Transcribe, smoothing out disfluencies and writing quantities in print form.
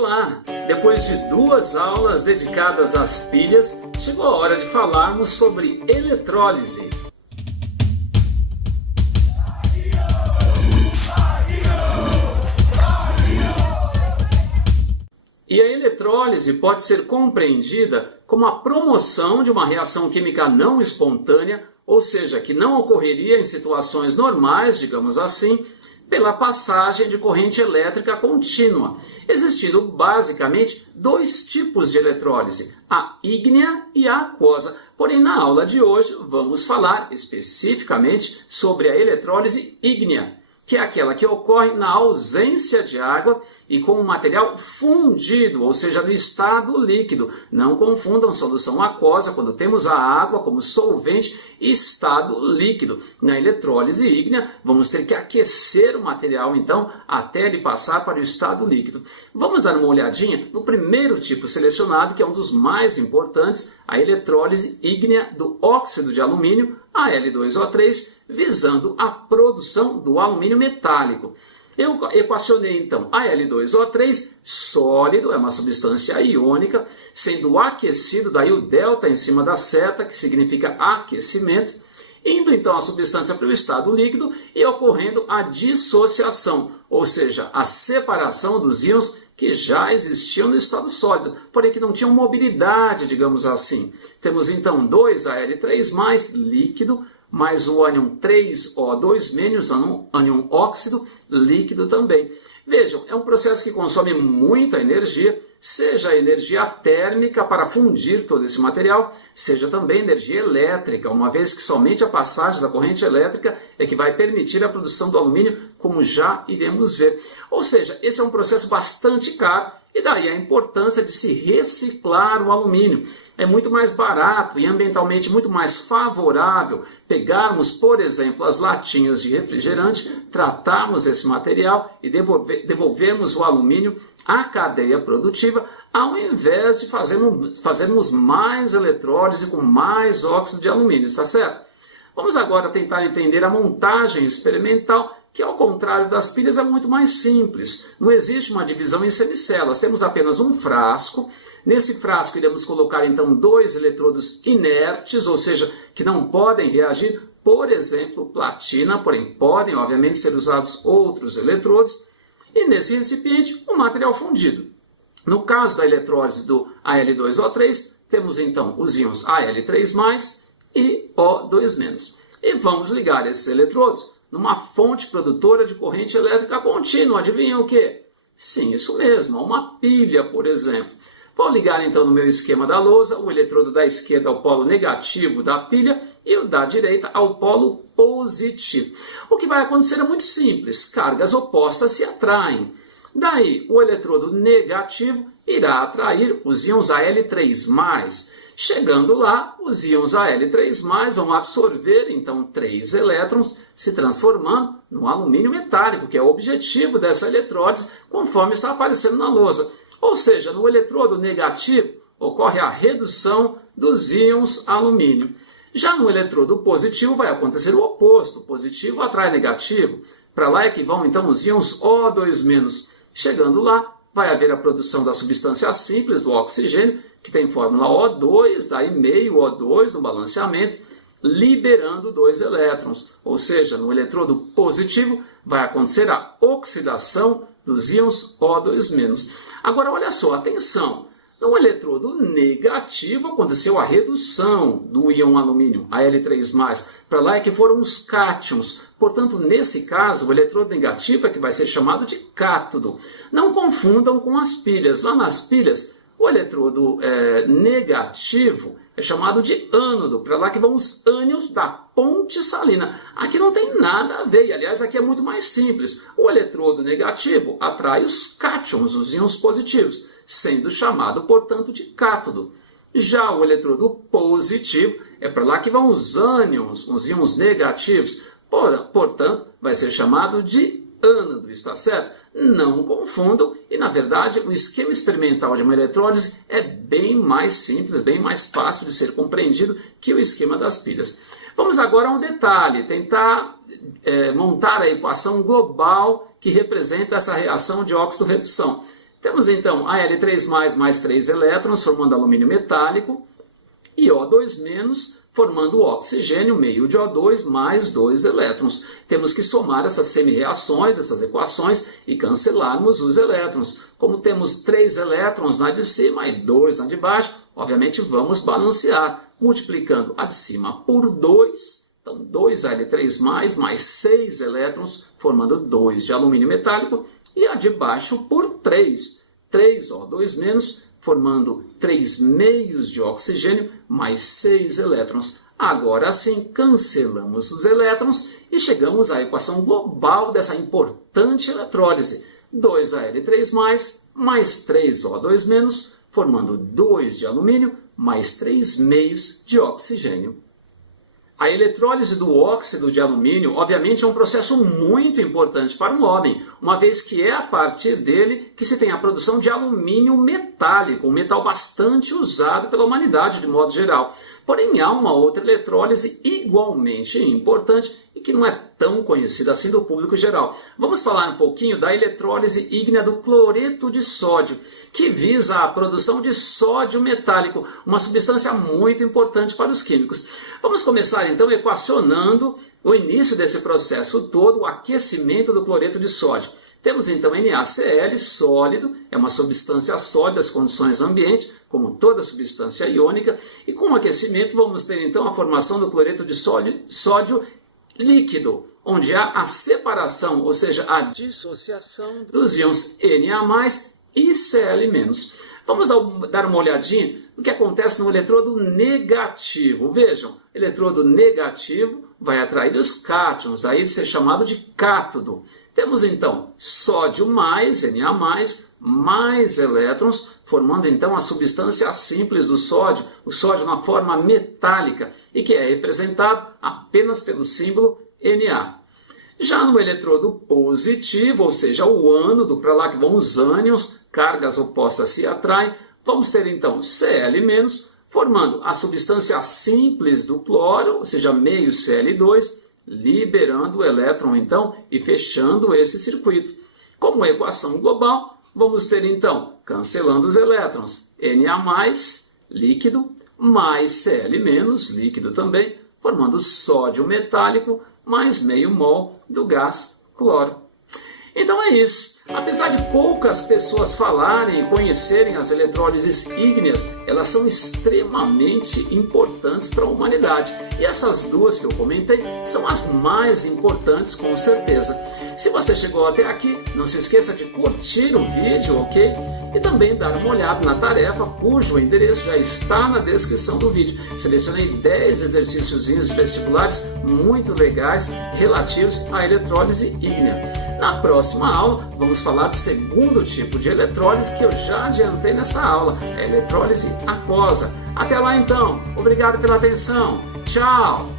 Olá! Depois de 2 aulas dedicadas às pilhas, chegou a hora de falarmos sobre eletrólise. E a eletrólise pode ser compreendida como a promoção de uma reação química não espontânea, ou seja, que não ocorreria em situações normais, digamos assim, pela passagem de corrente elétrica contínua, existindo basicamente 2 tipos de eletrólise, a ígnea e a aquosa. Porém, na aula de hoje, vamos falar especificamente sobre a eletrólise ígnea, que é aquela que ocorre na ausência de água e com o material fundido, ou seja, no estado líquido. Não confundam solução aquosa, quando temos a água como solvente, e estado líquido. Na eletrólise ígnea, vamos ter que aquecer o material, então, até ele passar para o estado líquido. Vamos dar uma olhadinha no primeiro tipo selecionado, que é um dos mais importantes, a eletrólise ígnea do óxido de alumínio, Al2O3, visando a produção do alumínio metálico. Eu equacionei então Al2O3 sólido, é uma substância iônica, sendo aquecido, daí o delta em cima da seta, que significa aquecimento, indo então a substância para o estado líquido e ocorrendo a dissociação, ou seja, a separação dos íons que já existiam no estado sólido, porém que não tinham mobilidade, digamos assim. Temos então 2Al3+, líquido, mais o ânion 3O2-, ânion óxido, líquido também. Vejam, é um processo que consome muita energia, seja energia térmica para fundir todo esse material, seja também energia elétrica, uma vez que somente a passagem da corrente elétrica é que vai permitir a produção do alumínio, como já iremos ver. Ou seja, esse é um processo bastante caro, e daí a importância de se reciclar o alumínio. É muito mais barato e ambientalmente muito mais favorável pegarmos, por exemplo, as latinhas de refrigerante, tratarmos esse material e devolvermos o alumínio à cadeia produtiva, ao invés de fazermos mais eletrólise com mais óxido de alumínio, está certo? Vamos agora tentar entender a montagem experimental, que ao contrário das pilhas é muito mais simples. Não existe uma divisão em semicelas, temos apenas um frasco. Nesse frasco iremos colocar então 2 eletrodos inertes, ou seja, que não podem reagir, por exemplo, platina, porém podem obviamente ser usados outros eletrodos. E nesse recipiente o material fundido. No caso da eletrólise do Al2O3, temos então os íons Al3+, e O2-. E vamos ligar esses eletrodos numa fonte produtora de corrente elétrica contínua. Adivinha o que? Sim, isso mesmo, uma pilha, por exemplo. Vou ligar então no meu esquema da lousa o eletrodo da esquerda ao polo negativo da pilha e o da direita ao polo positivo. O que vai acontecer é muito simples, cargas opostas se atraem. Daí o eletrodo negativo irá atrair os íons Al3+. Chegando lá, os íons Al3+, vão absorver, então, 3 elétrons, se transformando no alumínio metálico, que é o objetivo dessa eletrólise, conforme está aparecendo na lousa. Ou seja, no eletrodo negativo, ocorre a redução dos íons alumínio. Já no eletrodo positivo, vai acontecer o oposto. O positivo atrai negativo. Para lá é que vão, então, os íons O2-. Chegando lá, vai haver a produção da substância simples, do oxigênio, que tem fórmula O2, daí meio O2 no balanceamento, liberando 2 elétrons. Ou seja, no eletrodo positivo vai acontecer a oxidação dos íons O2-. Agora, olha só, atenção. No eletrodo negativo aconteceu a redução do íon alumínio, Al3+. Para lá é que foram os cátions. Portanto, nesse caso, o eletrodo negativo é que vai ser chamado de cátodo. Não confundam com as pilhas. Lá nas pilhas, o eletrodo negativo é chamado de ânodo. Para lá que vão os ânions da ponte salina. Aqui não tem nada a ver. E, aliás, aqui é muito mais simples. O eletrodo negativo atrai os cátions, os íons positivos, sendo chamado, portanto, de cátodo. Já o eletrodo positivo é para lá que vão os ânions, os íons negativos. Portanto, vai ser chamado de ânodo, está certo? Não confundam, e na verdade o esquema experimental de uma eletrólise é bem mais simples, bem mais fácil de ser compreendido que o esquema das pilhas. Vamos agora a um detalhe, tentar montar a equação global que representa essa reação de óxido-redução. Temos então Al3+ mais 3 elétrons, formando alumínio metálico, e O2- formando o oxigênio, meio de O2 mais 2 elétrons. Temos que somar essas semi-reações, essas equações, e cancelarmos os elétrons. Como temos 3 elétrons na de cima e 2 na de baixo, obviamente vamos balancear, multiplicando a de cima por 2, então 2Al3+ mais 6 elétrons, formando 2 de alumínio metálico, e a de baixo por 3, 3O2-, formando 3 meios de oxigênio mais 6 elétrons. Agora sim, cancelamos os elétrons e chegamos à equação global dessa importante eletrólise. 2Al3+ mais 3O2-, formando 2 de alumínio mais 3 meios de oxigênio. A eletrólise do óxido de alumínio, obviamente, é um processo muito importante para um homem, uma vez que é a partir dele que se tem a produção de alumínio metálico, um metal bastante usado pela humanidade de modo geral. Porém, há uma outra eletrólise igualmente importante e que não é tão conhecida assim do público geral. Vamos falar um pouquinho da eletrólise ígnea do cloreto de sódio, que visa a produção de sódio metálico, uma substância muito importante para os químicos. Vamos começar então equacionando o início desse processo todo, o aquecimento do cloreto de sódio. Temos então NaCl sólido, é uma substância sólida às condições ambiente, como toda substância iônica, e com o aquecimento vamos ter então a formação do cloreto de sódio líquido, onde há a separação, ou seja, a dissociação dos íons Na+, e Cl-. Vamos dar uma olhadinha no que acontece no eletrodo negativo. Vejam, eletrodo negativo vai atrair os cátions, aí de ser chamado de cátodo. Temos então sódio mais, Na+, mais elétrons, formando então a substância simples do sódio, o sódio na forma metálica, e que é representado apenas pelo símbolo Na. Já no eletrodo positivo, ou seja, o ânodo, para lá que vão os ânions, cargas opostas se atraem, vamos ter então Cl-, formando a substância simples do cloro, ou seja, meio Cl2, liberando o elétron então e fechando esse circuito. Como equação global, vamos ter então, cancelando os elétrons, Na+, líquido, mais Cl-, líquido também, formando sódio metálico, mais meio mol do gás cloro. Então é isso. Apesar de poucas pessoas falarem e conhecerem as eletrólises ígneas, elas são extremamente importantes para a humanidade. E essas duas que eu comentei são as mais importantes, com certeza. Se você chegou até aqui, não se esqueça de curtir o vídeo, ok? E também dar uma olhada na tarefa, cujo endereço já está na descrição do vídeo. Selecionei 10 exercíciozinhos vestibulares muito legais relativos à eletrólise ígnea. Na próxima aula, vamos falar do segundo tipo de eletrólise que eu já adiantei nessa aula, a eletrólise aquosa. Até lá então, obrigado pela atenção, tchau!